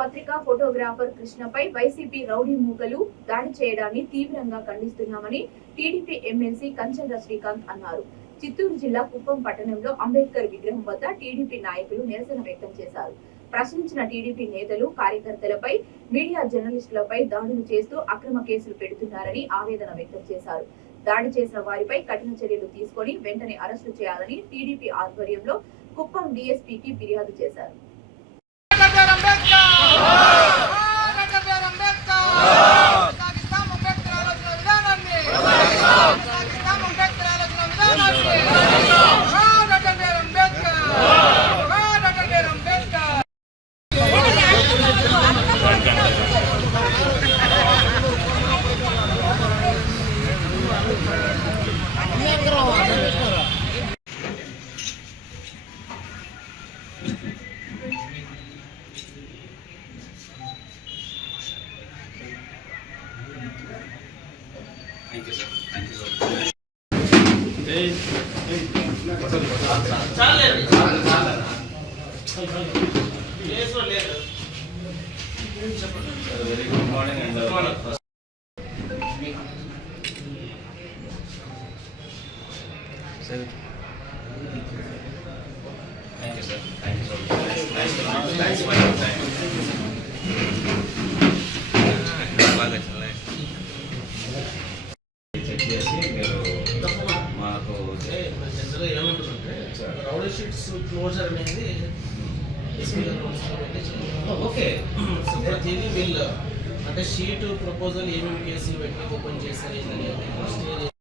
పత్రికా photographer కృష్ణపై YCP rowdy మూకలు దాడి చేయడాన్ని తీవ్రంగా ఖండిస్తున్నామని టీడీపీ ఎమ్మెల్సీ కంచర్ల శ్రీకాంత్ అన్నారు. చిత్తూరు జిల్లా కుప్పం పట్టణంలో అంబేద్కర్ విగ్రహం వద్ద టీడీపీ నాయకులు నిరసన వ్యక్తం చేశారు. ప్రశ్నించిన టీడీపీ నేతలు కార్యకర్తలపై, మీడియా జర్నలిస్టులపై దాడులు చేస్తూ అక్రమ కేసులు పెడుతున్నారని ఆవేదన వ్యక్తం చేశారు. దాడి చేసిన వారిపై కఠిన చర్యలు తీసుకొని వెంటనే అరెస్టు చేయాలని టీడీపీ ఆధ్వర్యంలో కుప్పం డీఎస్పీకి ఫిర్యాదు చేశారు. Thank you, sir. Thank you, sir. Very good morning and thank you, sir. Thank you so much. Nice to meet you. Thanks for your time. Rowdy sheets closure అనేది ఓకే ప్రతిదీ వీళ్ళు అంటే sheet proposal ఏమేమి కేసులు పెట్టి open చేశారు